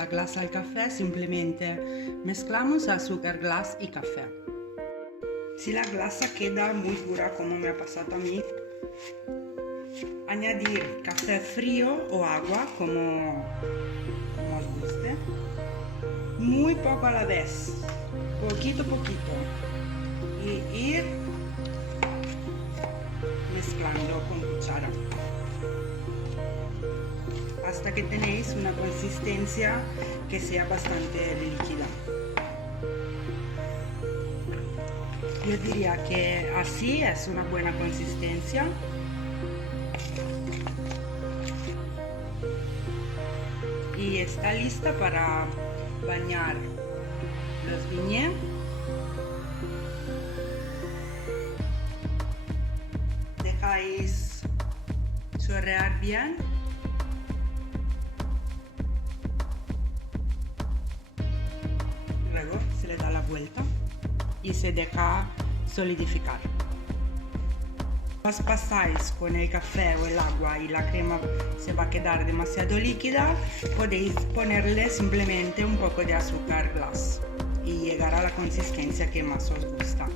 la glasa al café, simplemente mezclamos azúcar, glas y café. Si la glasa queda muy dura, como me ha pasado a mí, añadir café frío o agua, como os guste, muy poco a la vez, poquito a poquito, y ir mezclando con cuchara hasta que tenéis una consistencia que sea bastante líquida. Yo diría que así es una buena consistencia. Y está lista para bañar los beignets. Dejáis chorrear bien. Luego se le da la vuelta y se deja solidificar. Os pasáis con el café o el agua y la crema se va a quedar demasiado líquida, podéis ponerle simplemente un poco de azúcar glass y llegar a la consistencia que más os gusta.